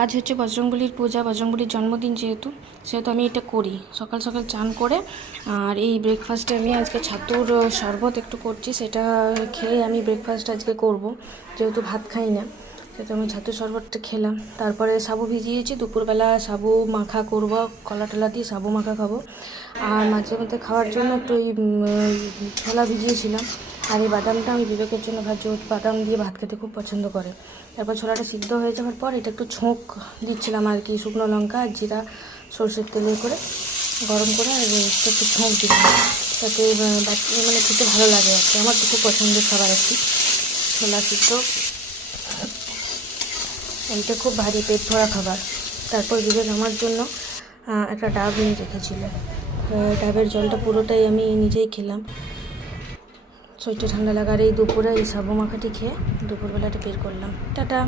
আজ হচ্ছে বজরংবলীর পূজা, বজরংবলীর জন্মদিন যেহেতু সেহেতু আমি এটা করি। সকাল সকাল চান করে আর এই ব্রেকফাস্টে আমি আজকে ছাতুর শরবত একটু করছি, সেটা খেয়ে আমি ব্রেকফাস্ট আজকে করব, যেহেতু ভাত খাই না সেহেতু আমি ছাতুর শরবতটা খেলাম। তারপরে সাবু ভিজিয়েছি, দুপুরবেলা সাবু মাখা করব, কলা টলা দিয়ে সাবু মাখা খাবো। আর মাঝে মধ্যে খাওয়ার জন্য একটু ওই ছোলা ভিজিয়েছিলাম। আর এই বাদামটা আমি বিবেকের জন্য ভাজি, ও বাদাম দিয়ে ভাত খেতে খুব পছন্দ করে। তারপর ছোলাটা সিদ্ধ হয়ে যাওয়ার পর এটা একটু ছোঁক দিচ্ছিলাম আর কি, শুকনো লঙ্কা আর জিরা সরষের তেলে করে গরম করে, আর একটু ছোঁক দিলাম, তাতে মানে খেতে ভালো লাগে আর কি। আমার তো খুব পছন্দের খাবার আর কি ছোলা সিদ্ধ, এইটা খুব ভারী পেট ভরা খাবার। তারপর বিবেক আমার জন্য একটা ডাব নিয়ে রেখেছিল, ডাবের জলটা পুরোটাই আমি নিজেই খেলাম। শরীরটা ঠান্ডা লাগার এই দুপুরে এই সাবু মাখাটি খেয়ে দুপুরবেলাটা বের করলাম। টাটা।